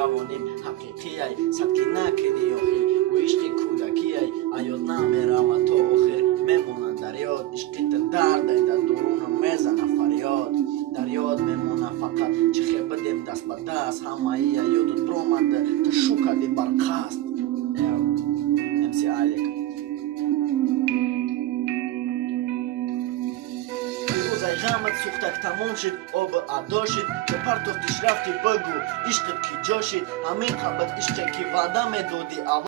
جوانیم حقیقی ای صدقی نکردی آخی و عشق کودکی ای ایاد نمیرود تا آخر میماند در یاد عشقیت درد ای در درون میزنه فریاد در یاد میمونه فقط چه خیر بدیم دست به دست همه ای یادت برآمده تا شو کردی بر قصد MC Alec روزای غمت سوختک تمام شد آب ادا شد به پرتاختش رفتی بگو عشقت کی جا شد همین قبل عشقی که وعده میدادی